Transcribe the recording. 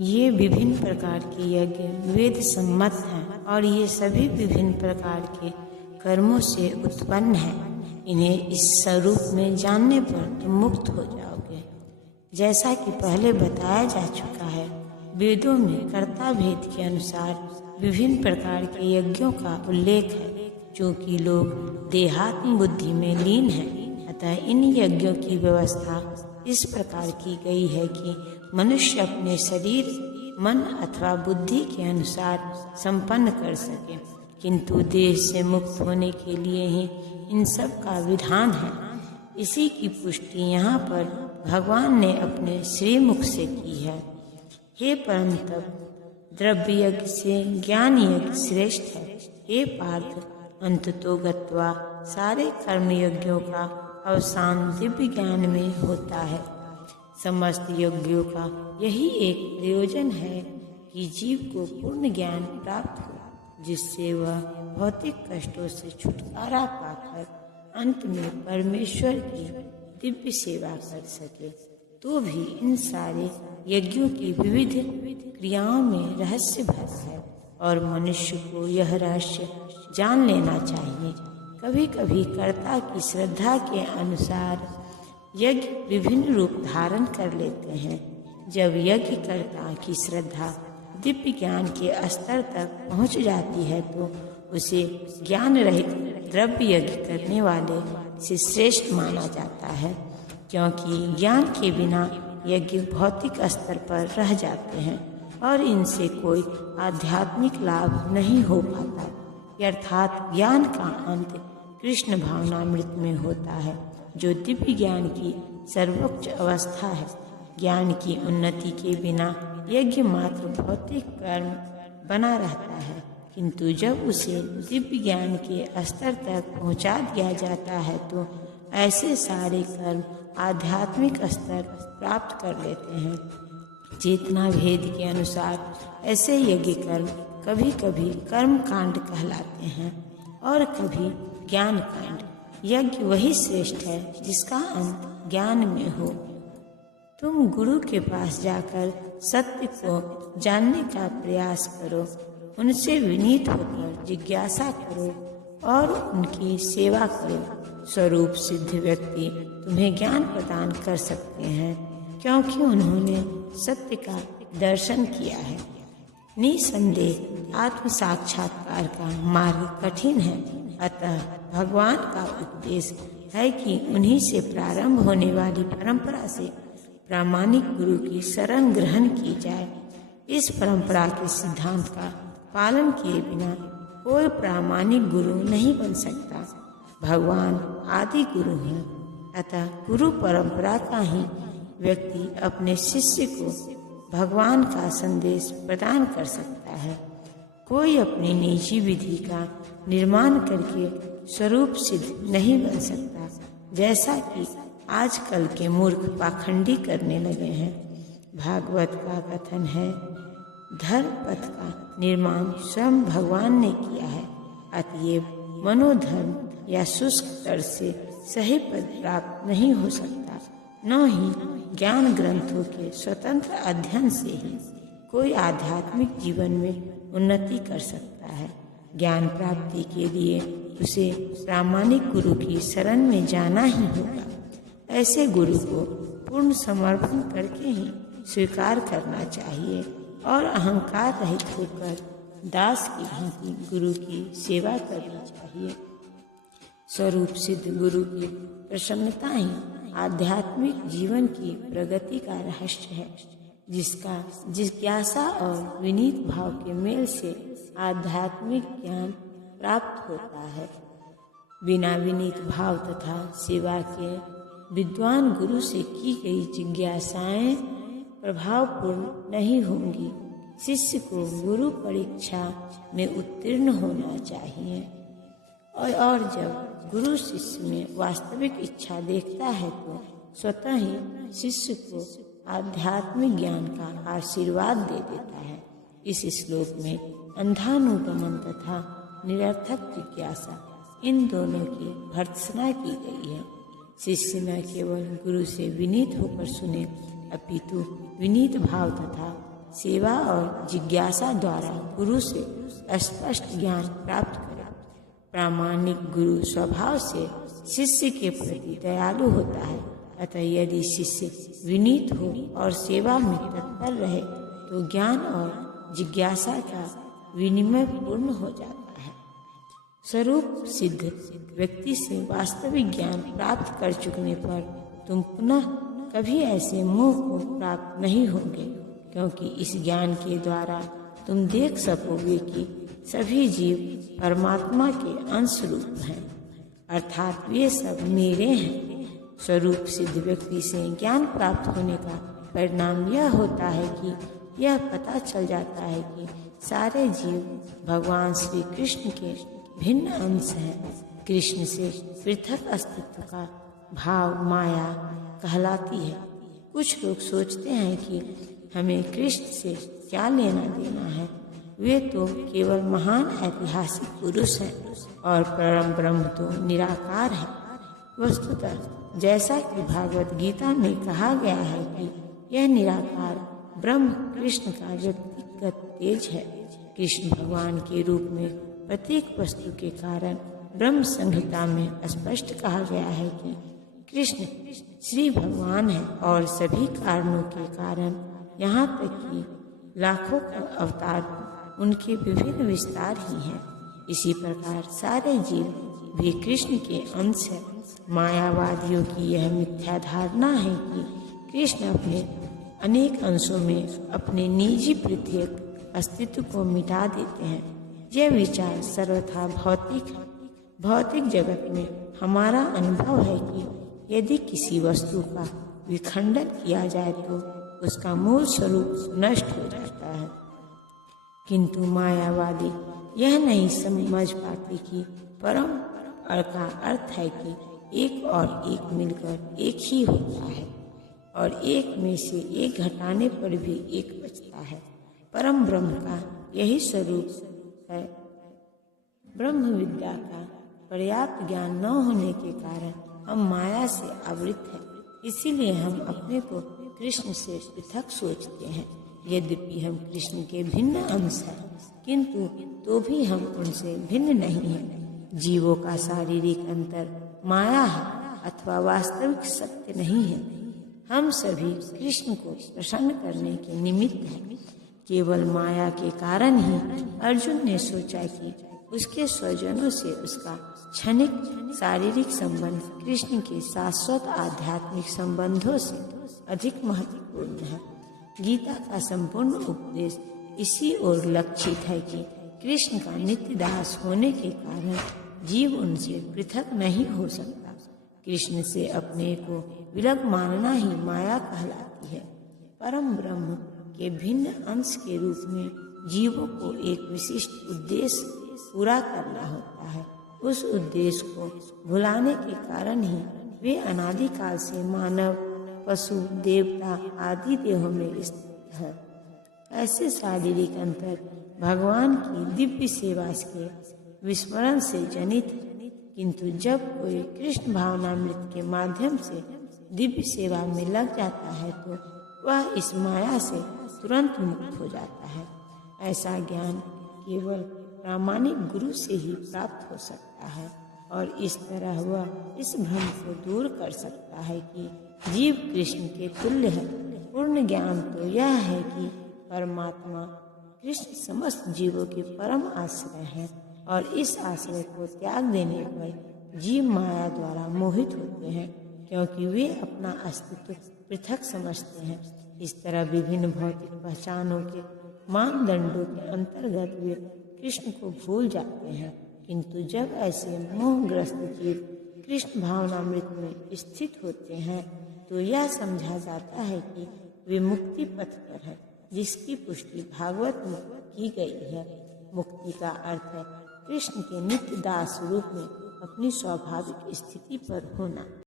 ये विभिन्न प्रकार के यज्ञ वेद सम्मत हैं और ये सभी विभिन्न प्रकार के कर्मों से उत्पन्न हैं। इन्हें इस स्वरूप में जानने पर तुम मुक्त हो जाओगे। जैसा कि पहले बताया जा चुका है, वेदों में कर्ता भेद के अनुसार विभिन्न प्रकार के यज्ञों का उल्लेख है। चूँकि लोग देहात्म बुद्धि में लीन हैं, अतः इन यज्ञों की व्यवस्था इस प्रकार की गई है कि मनुष्य अपने शरीर, मन अथवा बुद्धि के अनुसार संपन्न कर सके। किंतु देह से मुक्त होने के लिए ही इन सब का विधान है। इसी की पुष्टि यहाँ पर भगवान ने अपने श्रीमुख से की है। हे परम तप, द्रव्य यज्ञ से ज्ञान यज्ञ श्रेष्ठ है। हे पार्थ, अंततो गत्वा सारे कर्म यज्ञों का अवसान दिव्य ज्ञान में होता है। समस्त यज्ञों का यही एक प्रयोजन है कि जीव को पूर्ण ज्ञान प्राप्त हो, जिससे वह भौतिक कष्टों से छुटकारा पाकर अंत में परमेश्वर की दिव्य सेवा कर सके। तो भी इन सारे यज्ञों की विविध क्रियाओं में रहस्य भरा है और मनुष्य को यह रहस्य जान लेना चाहिए। कभी कभी कर्ता की श्रद्धा के अनुसार यज्ञ विभिन्न रूप धारण कर लेते हैं। जब यज्ञकर्ता की श्रद्धा दिव्य ज्ञान के स्तर तक पहुंच जाती है तो उसे ज्ञान रहित द्रव्य यज्ञ करने वाले से श्रेष्ठ माना जाता है, क्योंकि ज्ञान के बिना यज्ञ भौतिक स्तर पर रह जाते हैं और इनसे कोई आध्यात्मिक लाभ नहीं हो पाता। अर्थात ज्ञान का अंत कृष्ण भावनामृत में होता है, जो दिव्य ज्ञान की सर्वोच्च अवस्था है। ज्ञान की उन्नति के बिना यज्ञ मात्र भौतिक कर्म बना रहता है, किंतु जब उसे दिव्य ज्ञान के स्तर तक पहुंचा दिया जाता है तो ऐसे सारे कर्म आध्यात्मिक स्तर प्राप्त कर लेते हैं। चेतना भेद के अनुसार ऐसे यज्ञ कर्म कभी कभी कर्म कांड कहलाते हैं और कभी ज्ञान कांड। यज्ञ वही श्रेष्ठ है जिसका अंत ज्ञान में हो। तुम गुरु के पास जाकर सत्य को जानने का प्रयास करो, उनसे विनीत होकर जिज्ञासा करो और उनकी सेवा करो। स्वरूप सिद्ध व्यक्ति तुम्हें ज्ञान प्रदान कर सकते हैं, क्योंकि उन्होंने सत्य का दर्शन किया है। निसंदेह आत्म साक्षात्कार का मार्ग कठिन है, अतः भगवान का उपदेश है कि उन्हीं से प्रारंभ होने वाली परंपरा से प्रामाणिक गुरु की शरण ग्रहण की जाए। इस परंपरा के सिद्धांत का पालन किए बिना कोई प्रामाणिक गुरु नहीं बन सकता। भगवान आदि गुरु हैं, अतः गुरु परंपरा का ही व्यक्ति अपने शिष्य को भगवान का संदेश प्रदान कर सकता है। कोई अपनी निजी विधि का निर्माण करके स्वरूप सिद्ध नहीं बन सकता, जैसा कि आजकल के मूर्ख पाखंडी करने लगे हैं। भागवत का कथन है, धर्म पथ का निर्माण स्वयं भगवान ने किया है, अतएव मनोधर्म या शुष्क तर से सही पद प्राप्त नहीं हो सकता। न ही ज्ञान ग्रंथों के स्वतंत्र अध्ययन से ही कोई आध्यात्मिक जीवन में उन्नति कर सकता है। ज्ञान प्राप्ति के लिए उसे प्रामाणिक गुरु की शरण में जाना ही होगा। ऐसे गुरु को पूर्ण समर्पण करके ही स्वीकार करना चाहिए और अहंकार रहित होकर दास की भांति गुरु की सेवा करनी चाहिए। स्वरूप सिद्ध गुरु की प्रसन्नता ही आध्यात्मिक जीवन की प्रगति का रहस्य है, जिसका जिज्ञासा और विनीत भाव के मेल से आध्यात्मिक ज्ञान प्राप्त होता है। बिना विनीत भाव तथा सेवा के विद्वान गुरु से की गई जिज्ञासाएं प्रभावपूर्ण नहीं होंगी। शिष्य को गुरु परीक्षा में उत्तीर्ण होना चाहिए और जब गुरु शिष्य में वास्तविक इच्छा देखता है तो स्वतः ही शिष्य को आध्यात्मिक ज्ञान का आशीर्वाद दे देता है। इस श्लोक में अंधानुगमन तथा निरर्थक जिज्ञासा इन दोनों की भर्त्सना की गई है। शिष्य न केवल गुरु से विनीत होकर सुने, अपितु विनीत भाव तथा सेवा और जिज्ञासा द्वारा गुरु से स्पष्ट ज्ञान प्राप्त करे। प्रामाणिक गुरु स्वभाव से शिष्य के प्रति दयालु होता है, अतः यदि शिष्य विनीत हो और सेवा में तत्पर रहे तो ज्ञान और जिज्ञासा का विनिमय पूर्ण हो जाता है। स्वरूप सिद्ध व्यक्ति से वास्तविक ज्ञान प्राप्त कर चुकने पर तुम पुनः कभी ऐसे मोह को प्राप्त नहीं होंगे, क्योंकि इस ज्ञान के द्वारा तुम देख सकोगे कि सभी जीव परमात्मा के अंश रूप हैं, अर्थात वे सब मेरे हैं। स्वरूप सिद्ध व्यक्ति से ज्ञान प्राप्त होने का परिणाम यह होता है कि यह पता चल जाता है कि सारे जीव भगवान श्री कृष्ण के भिन्न अंश हैं। कृष्ण से पृथक अस्तित्व का भाव माया कहलाती है। कुछ लोग सोचते हैं कि हमें कृष्ण से क्या लेना देना है, वे तो केवल महान ऐतिहासिक पुरुष हैं और परम ब्रह्म तो निराकार है। वस्तुतः जैसा कि भागवत गीता में कहा गया है कि यह निराकार ब्रह्म कृष्ण का व्यक्तिगत तेज है। कृष्ण भगवान के रूप में प्रत्येक वस्तु के कारण ब्रह्म संहिता में स्पष्ट कहा गया है कि कृष्ण श्री भगवान है और सभी कारणों के कारण यहाँ तक कि लाखों का अवतार उनके विभिन्न विस्तार ही हैं। इसी प्रकार सारे जीव भी कृष्ण के अंश है। मायावादियों की यह मिथ्या धारणा है कि कृष्ण अपने अनेक अंशों में अपने निजी पृथक अस्तित्व को मिटा देते हैं। यह विचार सर्वथा भौतिक है। भौतिक जगत में हमारा अनुभव है कि यदि किसी वस्तु का विखंडन किया जाए तो उसका मूल स्वरूप नष्ट हो जाता है, किंतु मायावादी यह नहीं समझ पाते कि परम का अर्थ है कि एक और एक मिलकर एक ही होता है और एक में से एक घटाने पर भी एक बचता है। परम ब्रह्म का यही स्वरूप है। ब्रह्म विद्या का पर्याप्त ज्ञान न होने के कारण हम माया से आवृत हैं, इसीलिए हम अपने को कृष्ण से पृथक सोचते हैं। यद्यपि हम कृष्ण के भिन्न अंश हैं, किंतु तो भी हम उनसे भिन्न नहीं हैं। जीवों का शारीरिक अंतर माया है अथवा वास्तविक सत्य नहीं है। हम सभी कृष्ण को प्रसन्न करने के निमित्त हैं। केवल माया के कारण ही अर्जुन ने सोचा कि उसके स्वजनों से उसका क्षणिक शारीरिक संबंध कृष्ण के शाश्वत आध्यात्मिक संबंधों से अधिक महत्वपूर्ण है। गीता का संपूर्ण उपदेश इसी ओर लक्षित है कि कृष्ण का नित्य दास होने के कारण जीव उनसे पृथक नहीं हो सकता। कृष्ण से अपने को विलग मानना ही माया कहलाती है। परम ब्रह्म के भिन्न अंश के रूप में जीवों को एक विशिष्ट उद्देश्य पूरा करना होता है। उस उद्देश्य को भुलाने के कारण ही वे अनादिकाल से मानव, पशु, देवता आदि देहों में स्थित है। ऐसे शारीरिक अंतर भगवान की दिव्य सेवा के विस्मरण से जनित है, किंतु जब कोई कृष्ण भावनामृत के माध्यम से दिव्य सेवा में लग जाता है तो वह इस माया से तुरंत मुक्त हो जाता है। ऐसा ज्ञान केवल प्रामाणिक गुरु से ही प्राप्त हो सकता है और इस तरह वह इस भ्रम को दूर कर सकता है कि जीव कृष्ण के तुल्य है। पूर्ण ज्ञान तो यह है कि परमात्मा कृष्ण समस्त जीवों के परम आश्रय है और इस आश्रय को त्याग देने पर जीव माया द्वारा मोहित होते हैं, क्योंकि वे अपना अस्तित्व पृथक समझते हैं। इस तरह विभिन्न भौतिक पहचानों के मानदंडों के अंतर्गत वे कृष्ण को भूल जाते हैं, किंतु जब ऐसे मोहग्रस्त जीव कृष्ण भावनामृत में स्थित होते हैं तो यह समझा जाता है कि वे मुक्ति पथ पर है, जिसकी पुष्टि भागवत में की गई है। मुक्ति का अर्थ है कृष्ण के नित्य दास रूप में अपनी स्वाभाविक स्थिति पर होना।